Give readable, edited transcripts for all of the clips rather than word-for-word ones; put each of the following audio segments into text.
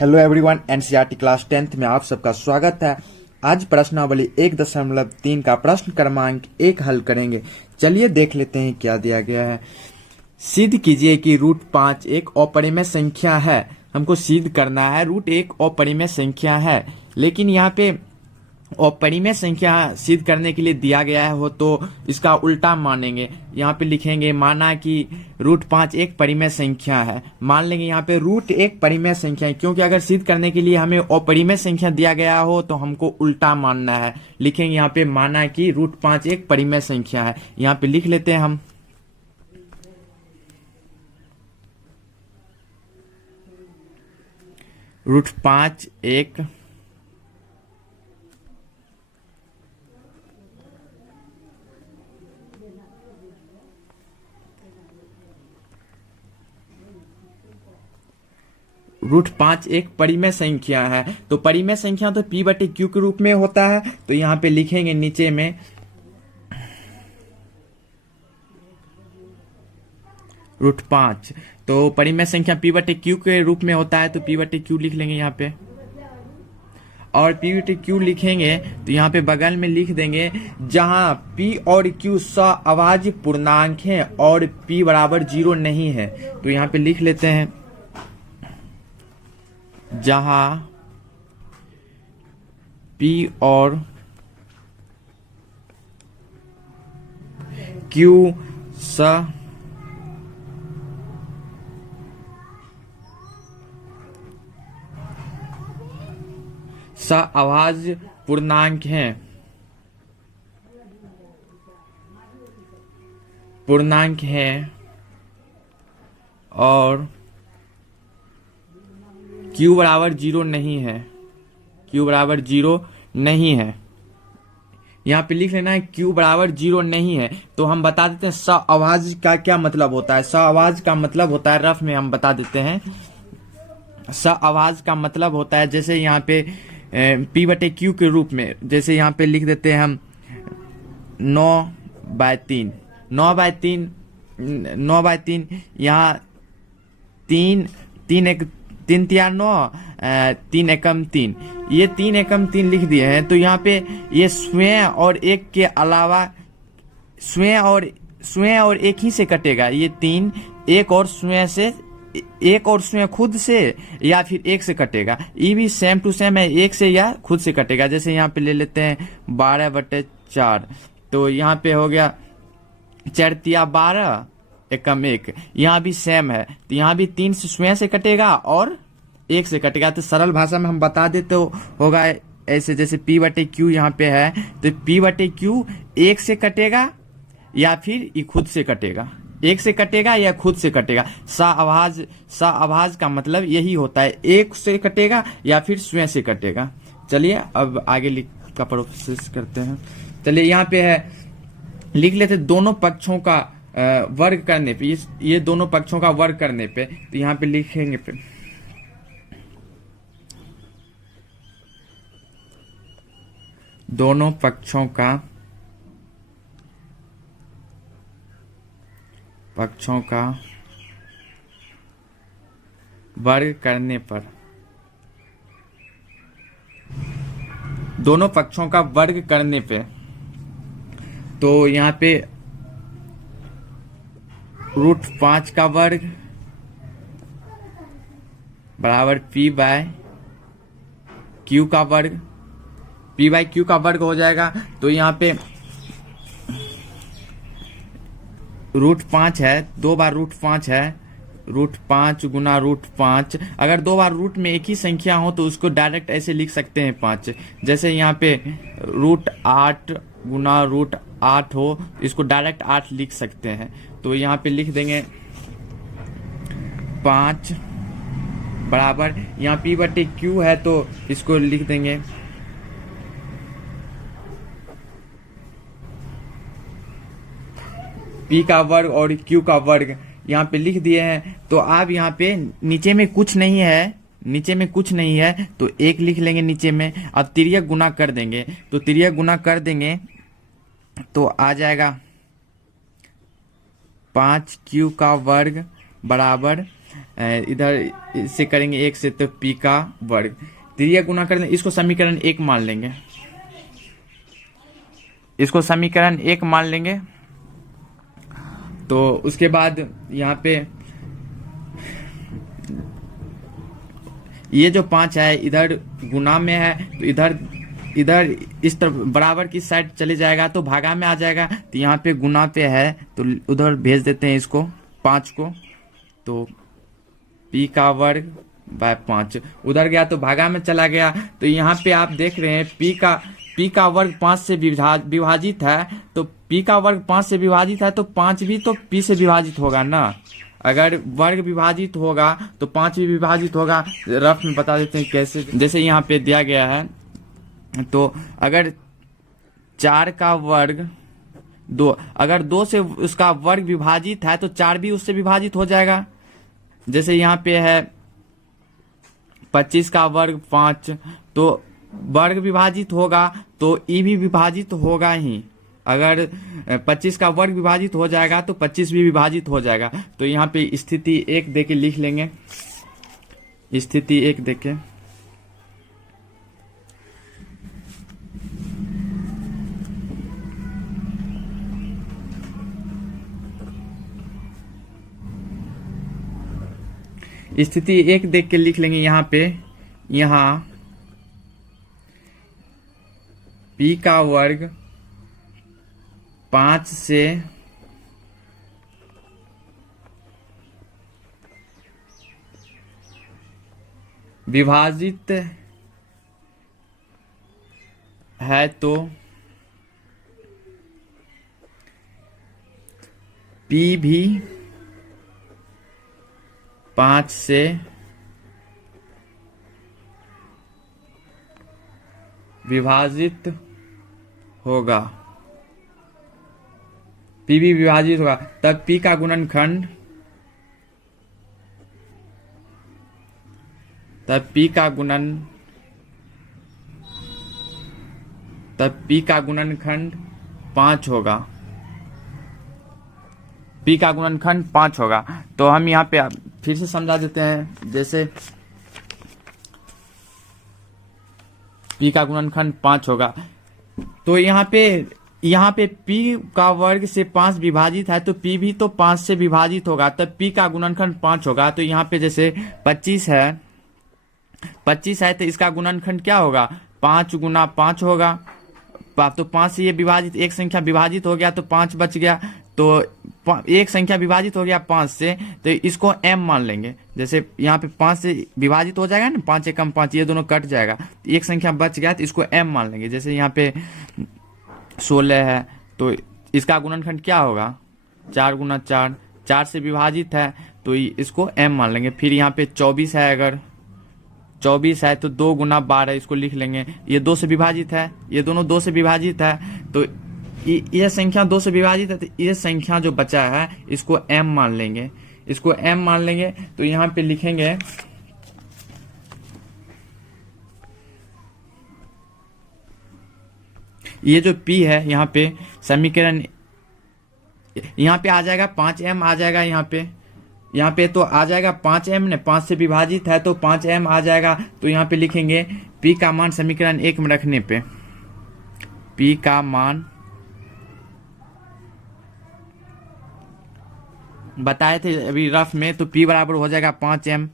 Hello everyone, NCERT class 10th में आप सबका स्वागत है। आज प्रश्नावली 1.3 का प्रश्न क्रमांक 1 हल करेंगे। चलिए देख लेते हैं क्या दिया गया है। सिद्ध कीजिए कि √5 एक अपरिमेय संख्या है। हमको सिद्ध करना है रूट एक अपरिमेय संख्या है, लेकिन यहाँ पे अपरिमेय संख्या सिद्ध करने के लिए दिया गया है हो तो इसका उल्टा मानेंगे। यहाँ पे लिखेंगे माना कि √5 एक परिमेय संख्या है। मान लेंगे यहाँ पे रूट एक परिमेय संख्या है, क्योंकि अगर सिद्ध करने के लिए हमें अपरिमेय संख्या दिया गया हो तो हमको उल्टा मानना है। लिखेंगे यहाँ पे माना कि √5 एक परिमेय संख्या है। यहाँ पे लिख लेते हैं हम √5 एक √5 एक परिमेय संख्या है। तो परिमेय संख्या तो P/Q के रूप में होता है। तो यहाँ पे लिखेंगे नीचे में √5, तो परिमेय संख्या P/Q के रूप में होता है, तो P/Q लिख लेंगे यहाँ पे। और P/Q लिखेंगे तो यहाँ पे बगल में लिख देंगे जहां P और Q सअवाज्य पूर्णांक हैं और P बराबर 0 नहीं है। तो यहाँ पे लिख लेते हैं जहां P और Q सअवाज्य पूर्णांक हैं और Q बराबर 0 नहीं है। Q बराबर 0 नहीं है। यहाँ पे लिख लेना है Q बराबर 0 नहीं है। तो हम बता देते हैं सअवाज्य का क्या मतलब होता है। सअवाज्य का मतलब होता है, रफ में हम बता देते हैं, सअवाज्य का मतलब होता है जैसे यहाँ पे P/Q के रूप में, जैसे यहाँ पे लिख देते हैं हम 9/3 यहाँ 3 3 9 3 एकम 3, ये 3 एकम 3 लिख दिए हैं। तो यहाँ पे ये स्वयं और एक के अलावा स्वयं और एक ही से कटेगा। ये 3 एक और स्वयं खुद से या फिर एक से कटेगा। ये भी सेम टू सेम है, एक से या खुद से कटेगा। जैसे यहाँ पे ले लेते हैं 12/4, तो यहाँ पे हो गया 4 तिया 12 एकम 1। यहाँ भी सेम है, तो यहाँ भी 3 से स्वयं से कटेगा और 1 से कटेगा। तो सरल भाषा में हम बता देते होगा ऐसे, जैसे P/Q यहाँ पे है तो P/Q 1 से कटेगा या फिर ये खुद से कटेगा, 1 से कटेगा या खुद से कटेगा। सअवाज्य का मतलब यही होता है, 1 से कटेगा या फिर स्वयं से कटेगा। चलिए अब आगे का प्रोसेस करते हैं। चलिए यहाँ पे है, लिख लेते दोनों पक्षों का वर्ग करने पे, ये दोनों पक्षों का वर्ग करने पे, तो यहाँ पे लिखेंगे पे दोनों पक्षों का वर्ग करने पर, दोनों पक्षों का वर्ग करने पे, तो यहाँ पे √5 का वर्ग बराबर P/Q का वर्ग, P/Q का वर्ग हो जाएगा। तो यहाँ पे √5 है, 2 बार √5 है, √5 गुना √5। अगर 2 बार रूट में एक ही संख्या हो तो उसको डायरेक्ट ऐसे लिख सकते हैं 5। जैसे यहाँ पे √8 गुना √8 हो, इसको डायरेक्ट 8 लिख सकते हैं। तो यहाँ पे लिख देंगे 5 बराबर, यहाँ P/Q है तो इसको लिख देंगे P का वर्ग और Q का वर्ग यहाँ पे लिख दिए हैं। तो अब यहाँ पे नीचे में कुछ नहीं है, तो 1 लिख लेंगे नीचे में। अब तिर्यक गुना कर देंगे, तो तिर्यक गुना कर देंगे तो आ जाएगा 5Q का वर्ग बराबर इधर इससे करेंगे 1 से, तो पी का वर्ग, तो ये गुना कर देंगे, इसको समीकरण 1 मान लेंगे, इसको समीकरण 1 मान लेंगे। तो उसके बाद यहाँ पे ये जो 5 है इधर गुना में है, तो इधर इधर इस तरफ बराबर की साइड चले जाएगा तो भागा में आ जाएगा, तो यहाँ पे गुना पे है तो उधर भेज देते हैं इसको 5 को, तो पी का वर्ग बाय 5 उधर गया तो भागा में चला गया। तो यहाँ पे आप देख रहे हैं पी का वर्ग 5 से विभाजित है, तो पी का वर्ग 5 से विभाजित है तो 5 भी तो पी से विभाजित होगा ना। अगर वर्ग विभाजित होगा तो 5 भी विभाजित होगा। रफ में बता देते हैं कैसे, जैसे यहाँ पे दिया गया है, तो अगर 4 का वर्ग 2, अगर 2 से उसका वर्ग विभाजित है तो 4 भी उससे विभाजित हो जाएगा। जैसे यहाँ पे है 25 का वर्ग 5, तो वर्ग विभाजित होगा तो ई भी विभाजित होगा ही। अगर 25 का वर्ग विभाजित हो जाएगा तो 25 भी विभाजित हो जाएगा। तो यहाँ पे स्थिति 1 देके लिख लेंगे, स्थिति 1 देके स्थिति 1 देख के लिख लेंगे। यहाँ पे यहाँ पी का वर्ग 5 से विभाजित है तो पी भी 5 से विभाजित होगा, पी भी विभाजित होगा, तब पी का गुणनखंड, तब पी का गुणनखंड 5 होगा, पी का गुणनखंड 5 होगा। तो हम यहाँ पे फिर से समझा देते हैं, जैसे पी का गुणनखंड 5 होगा, तो यहाँ पे पी का वर्ग से 5 विभाजित है तो पी भी तो 5 से विभाजित होगा, तब पी का गुणनखंड 5 होगा। तो यहाँ पे जैसे 25 है तो इसका गुणनखंड क्या होगा, 5 गुना 5 होगा, तो 5 से ये विभाजित, एक संख्या विभाजित हो गया तो 5 बच गया, तो एक संख्या विभाजित हो गया 5 से, तो इसको m मान लेंगे। जैसे यहाँ पे 5 से विभाजित हो जाएगा ना, 5 एकम 5, ये दोनों कट जाएगा, एक संख्या बच गया तो इसको m मान लेंगे। जैसे यहाँ पे 16 है तो इसका गुणनखंड क्या होगा, 4 गुना 4, 4 से विभाजित है तो इसको m मान लेंगे। फिर यहाँ पे 24 है, अगर 24 है तो 2 गुना 12, इसको लिख लेंगे, ये 2 से विभाजित है, ये दोनों 2 से विभाजित है, तो ये संख्या 2 से विभाजित है, तो ये संख्या जो बचा है इसको m मान लेंगे, इसको m मान लेंगे। तो यहाँ पे लिखेंगे ये जो p है, यहाँ पे समीकरण, यहाँ पे आ जाएगा 5m आ जाएगा, यहाँ पे तो आ जाएगा 5m ने, 5 से विभाजित है तो 5m आ जाएगा। तो यहाँ पे लिखेंगे p का मान समीकरण 1 में रखने पे, p का मान बताए थे अभी रफ में, तो p बराबर हो जाएगा 5m,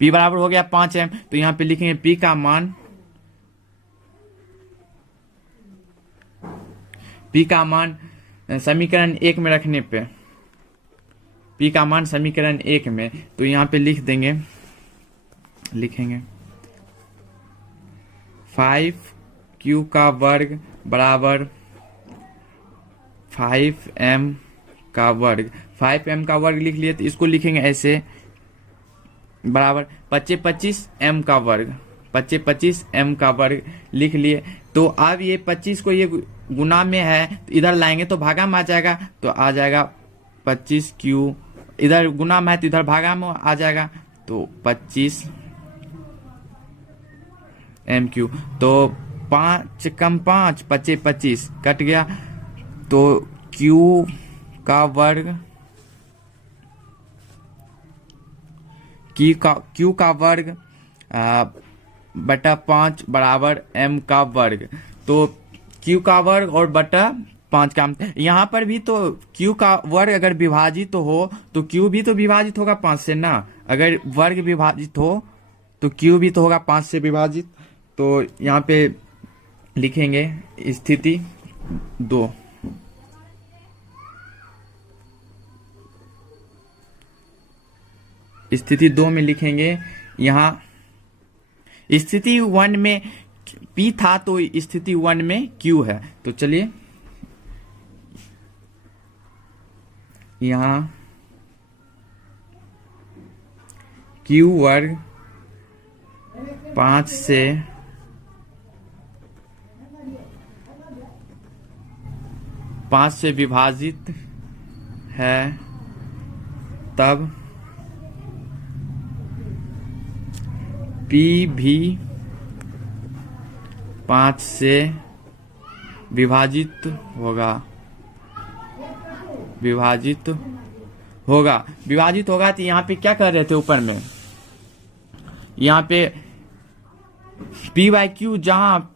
p बराबर हो गया 5m। तो यहाँ पे लिखेंगे p का मान समीकरण 1 में रखने पे, p का मान समीकरण 1 में, तो यहाँ पे लिख देंगे, लिखेंगे 5q का वर्ग बराबर 5m का वर्ग, 5m का वर्ग लिख लिए, तो इसको लिखेंगे ऐसे बराबर 25 m का वर्ग, 25 m का वर्ग लिख लिए। तो अब ये 25 को ये गुना में है तो इधर लाएंगे तो भागा में आ जाएगा, तो आ जाएगा 25q, इधर गुना में है तो इधर भागा में आ जाएगा, तो 25 mq, तो 5 कम 5 25 कट गया, तो q का वर्ग क्यू का वर्ग बटा 5 बराबर m का वर्ग। तो q का वर्ग और बटा 5 का, यहाँ पर भी तो q का वर्ग अगर विभाजित हो तो q भी तो विभाजित होगा 5 से ना। अगर वर्ग विभाजित हो तो q भी तो होगा 5 से विभाजित। तो यहाँ पे लिखेंगे स्थिति 2। स्थिति 2 में लिखेंगे, यहाँ स्थिति 1 में P था तो स्थिति 1 में Q है। तो चलिए यहाँ Q वर्ग 5 से विभाजित है तब P भी 5 से विभाजित होगा। विभाजित होगा तो यहाँ पे क्या कर रहे थे ऊपर में, यहाँ पे P बाई क्यू, जहाँ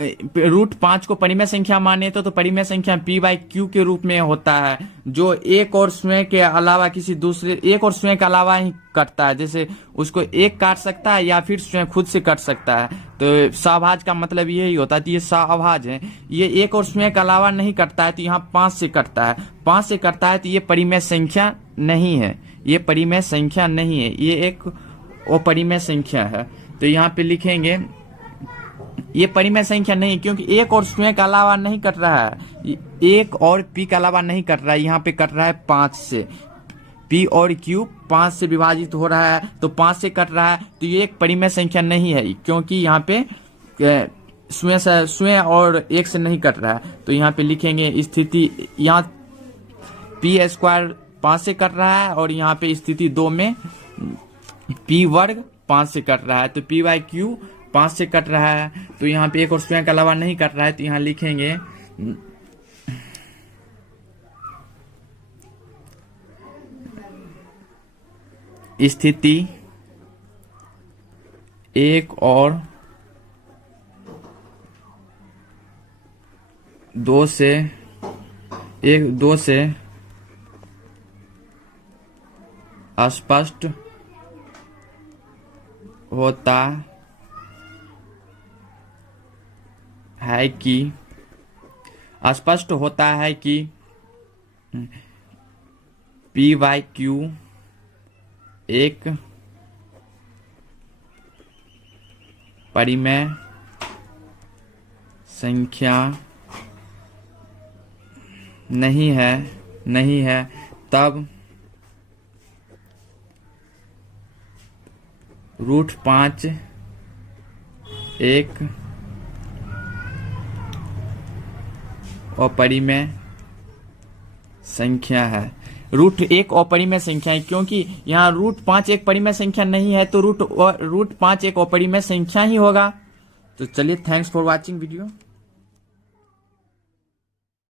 √5 को परिमेय संख्या माने तो परिमेय संख्या P बाई क्यू के रूप में होता है, जो एक और स्वयं के अलावा किसी दूसरे एक और स्वयं के अलावा ही कटता है। जैसे उसको एक काट सकता है या फिर स्वयं खुद से कट सकता है। तो सहभाज का मतलब यही होता है। तो ये सहभाज है, ये एक और स्वयं के अलावा नहीं कटता है, तो यहाँ 5 से कटता है। 5 से कटता है तो ये परिमेय संख्या नहीं है, ये परिमेय संख्या नहीं है, ये एक अपरिमेय संख्या है। तो यहाँ पे लिखेंगे ये परिमेय संख्या नहीं, क्योंकि एक और स्वयं के अलावा नहीं कट रहा है, एक और P के अलावा नहीं कट रहा है, यहाँ पे कट रहा है 5 से। P और Q 5 से विभाजित हो रहा है तो 5 से कट रहा है, तो ये एक परिमेय संख्या नहीं है, क्योंकि यहाँ पे स्वयं और एक से नहीं कट रहा है। तो यहाँ पे लिखेंगे स्थिति, यहाँ P² 5 से कट रहा है और यहाँ पे स्थिति 2 में P वर्ग 5 से कट रहा है। तो P बाई क्यू 5 से कट रहा है, तो यहाँ पे एक और स्वयं के अलावा नहीं कट रहा है, तो यहाँ लिखेंगे स्थिति 1 और 2 से स्पष्ट होता है कि P बाई क्यू एक परिमेय संख्या नहीं है, तब √5 एक अपरिमेय संख्या है। √1 अपरिमेय संख्या है, क्योंकि यहाँ √5 एक परिमेय संख्या नहीं है, तो √5 एक अपरिमेय संख्या ही होगा। तो चलिए, थैंक्स फॉर वॉचिंग वीडियो।